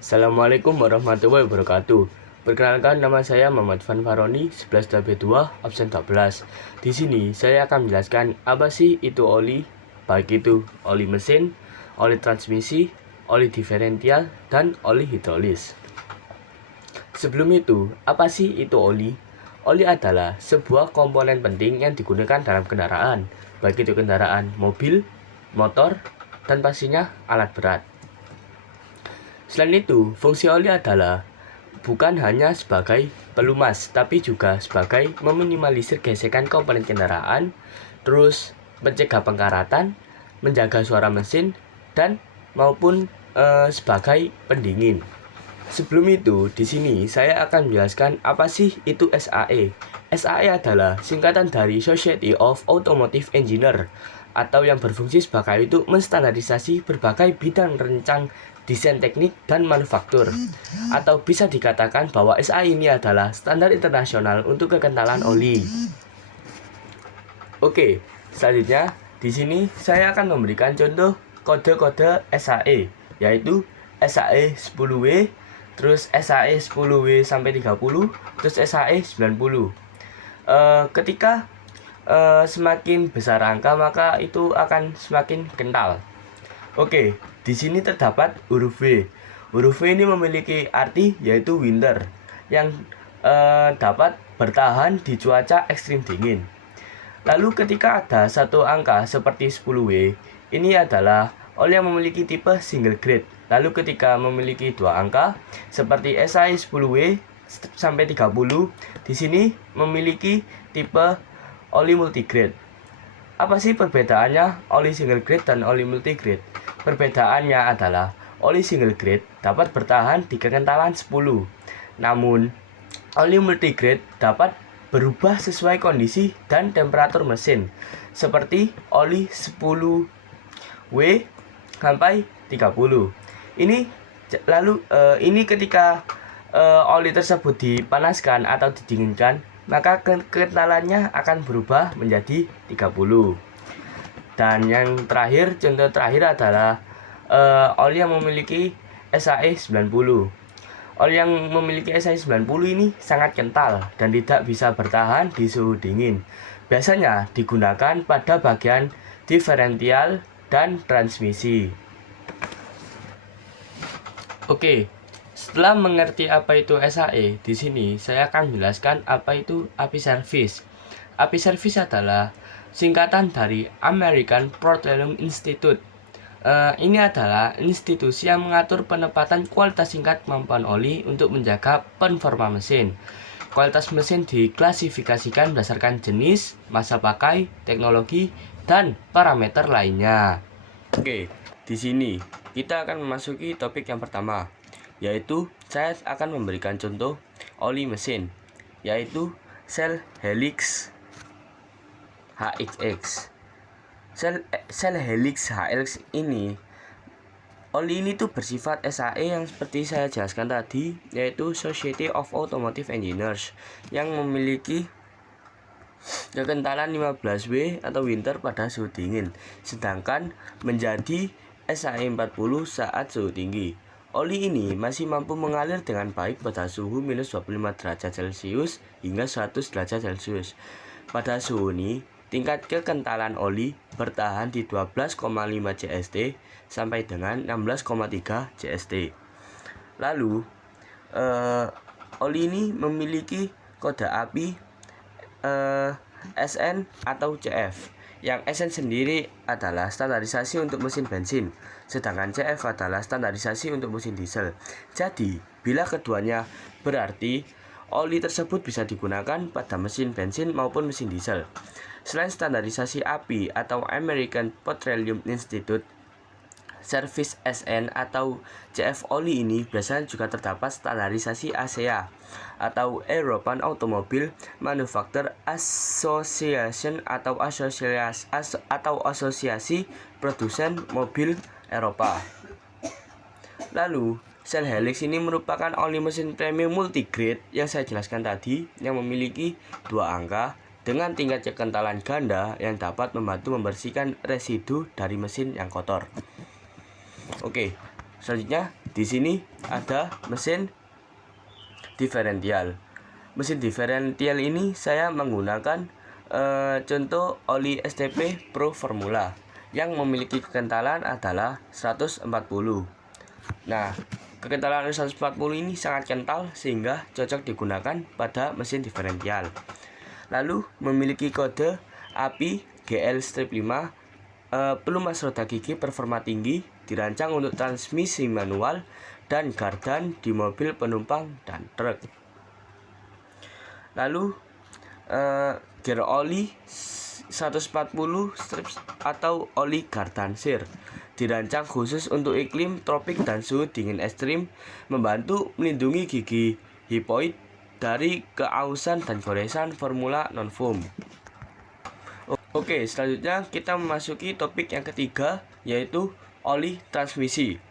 Assalamualaikum warahmatullahi wabarakatuh. Perkenalkan, nama saya Muhammad Van Faroni, 11B2, absen 12. Di sini saya akan menjelaskan apa sih itu oli, baik itu oli mesin, oli transmisi, oli diferensial, dan oli hidrolis. Sebelum itu, apa sih itu oli? Oli adalah sebuah komponen penting yang digunakan dalam kendaraan, baik itu kendaraan mobil, motor, dan pastinya alat berat. Selain itu, fungsi oli adalah bukan hanya sebagai pelumas, tapi juga sebagai meminimalisir gesekan komponen kendaraan, terus mencegah pengkaratan, menjaga suara mesin, dan maupun sebagai pendingin. Sebelum itu, di sini saya akan menjelaskan apa sih itu SAE. SAE adalah singkatan dari Society of Automotive Engineer, atau yang berfungsi sebagai itu menstandarisasi berbagai bidang rencang desain teknik dan manufaktur. Atau bisa dikatakan bahwa SAE ini adalah standar internasional untuk kekentalan oli. Oke, selanjutnya di sini saya akan memberikan contoh kode-kode SAE, yaitu SAE 10W, terus SAE 10W sampai 30, terus SAE 90. Ketika semakin besar angka, maka itu akan semakin kental. Oke, di sini terdapat huruf W. Huruf W ini memiliki arti yaitu winter, yang dapat bertahan di cuaca ekstrim dingin. Lalu ketika ada satu angka seperti 10W, ini adalah oli yang memiliki tipe single grade. Lalu ketika memiliki dua angka seperti SAE 10W sampai 30, di sini memiliki tipe oli multigrade. Apa sih perbedaannya oli single grade dan oli multigrade? Perbedaannya adalah oli single grade dapat bertahan di kekentalan 10. Namun, oli multigrade dapat berubah sesuai kondisi dan temperatur mesin, seperti oli 10W sampai 30. Ini ketika oli tersebut dipanaskan atau didinginkan, maka kekentalannya akan berubah menjadi 30. Dan yang terakhir, contoh terakhir adalah oli yang memiliki SAE 90. Oli yang memiliki SAE 90 ini sangat kental dan tidak bisa bertahan di suhu dingin. Biasanya digunakan pada bagian diferensial dan transmisi. Oke, setelah mengerti apa itu SAE, di sini saya akan menjelaskan apa itu API Service. API Service adalah singkatan dari American Petroleum Institute. Ini adalah institusi yang mengatur penempatan kualitas tingkat kemampuan oli untuk menjaga performa mesin. Kualitas mesin diklasifikasikan berdasarkan jenis, masa pakai, teknologi, dan parameter lainnya. Oke, di sini kita akan memasuki topik yang pertama, yaitu saya akan memberikan contoh oli mesin, yaitu sel helix HXX. Sel helix HXX ini, oli ini tuh bersifat SAE yang seperti saya jelaskan tadi, yaitu Society of Automotive Engineers, yang memiliki kekentalan 15W atau winter pada suhu dingin, sedangkan menjadi SAE 40 saat suhu tinggi. Oli ini masih mampu mengalir dengan baik pada suhu minus 25 derajat Celcius hingga 100 derajat Celcius. Pada suhu ini, tingkat kekentalan oli bertahan di 12,5 CST sampai dengan 16,3 CST. Lalu, oli ini memiliki kode API SN atau CF. Yang SN sendiri adalah standarisasi untuk mesin bensin, sedangkan CF adalah standarisasi untuk mesin diesel. Jadi, bila keduanya berarti oli tersebut bisa digunakan pada mesin bensin maupun mesin diesel. Selain standarisasi API atau American Petroleum Institute Service SN atau CF oli ini biasanya juga terdapat standarisasi ASEA atau European Automobile Manufacturer Association atau asosiasi produsen mobil Eropa. Lalu, sel helix ini merupakan oli mesin premium multigrade yang saya jelaskan tadi, yang memiliki dua angka dengan tingkat kekentalan ganda yang dapat membantu membersihkan residu dari mesin yang kotor. Oke, Selanjutnya di sini ada mesin diferensial. Mesin diferensial ini saya menggunakan contoh oli STP Pro Formula yang memiliki kekentalan adalah 140. Nah, kekentalan 140 ini sangat kental sehingga cocok digunakan pada mesin diferensial. Lalu memiliki kode API GL-5, pelumas roda gigi performa tinggi, dirancang untuk transmisi manual dan gardan di mobil penumpang dan truk. Lalu gear oli 140 strips atau oli gardansir, dirancang khusus untuk iklim tropik dan suhu dingin ekstrim, membantu melindungi gigi hipoid dari keausan dan goresan formula non-foam. Oke, selanjutnya kita memasuki topik yang ketiga, yaitu oli transmisi.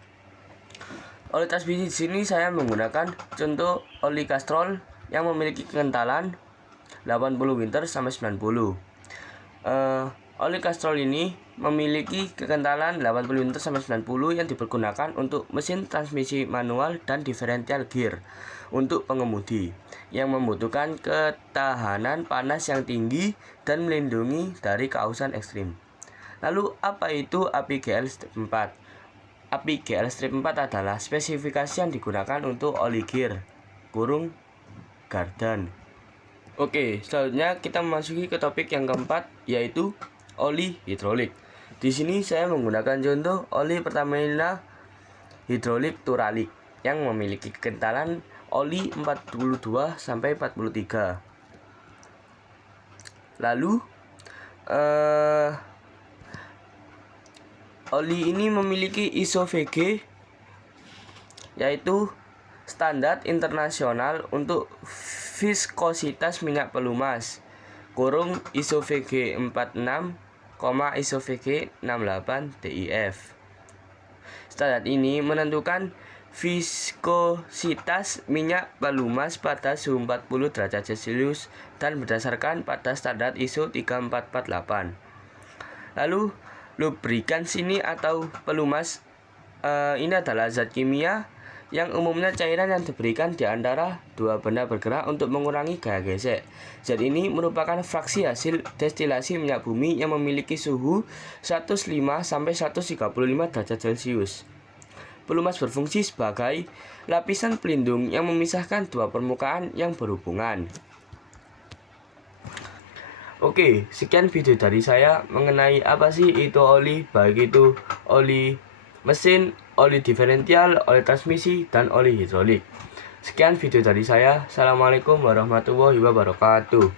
Oli transmisi di sini saya menggunakan contoh oli Castrol yang memiliki kekentalan 80 winter sampai 90. Oli Castrol ini memiliki kekentalan 80 winter sampai 90 yang dipergunakan untuk mesin transmisi manual dan diferensial gear untuk pengemudi yang membutuhkan ketahanan panas yang tinggi dan melindungi dari keausan ekstrim. Lalu apa itu API GL Strip 4? API GL Strip 4 adalah spesifikasi yang digunakan untuk oli gear gardan. Oke, selanjutnya kita memasuki ke topik yang keempat, yaitu oli hidrolik. Di sini saya menggunakan contoh oli Pertamina hidrolik Turalik yang memiliki kekentalan oli 42 sampai 43. Lalu oli ini memiliki ISO VG, yaitu standar internasional untuk viskositas minyak pelumas ISO VG 46, ISO VG 68 DIF. Standar ini menentukan viskositas minyak pelumas pada suhu 40 derajat Celcius dan berdasarkan pada standar ISO 3448. Lalu lubrikan sini atau pelumas ini adalah zat kimia yang umumnya cairan yang diberikan di antara dua benda bergerak untuk mengurangi gaya gesek. Zat ini merupakan fraksi hasil destilasi minyak bumi yang memiliki suhu 105 sampai 135 derajat Celcius. Pelumas berfungsi sebagai lapisan pelindung yang memisahkan dua permukaan yang berhubungan. Oke, sekian video dari saya mengenai apa sih itu oli, baik itu oli mesin, oli diferensial, oli transmisi, dan oli hidrolik. Sekian video dari saya. Assalamualaikum warahmatullahi wabarakatuh.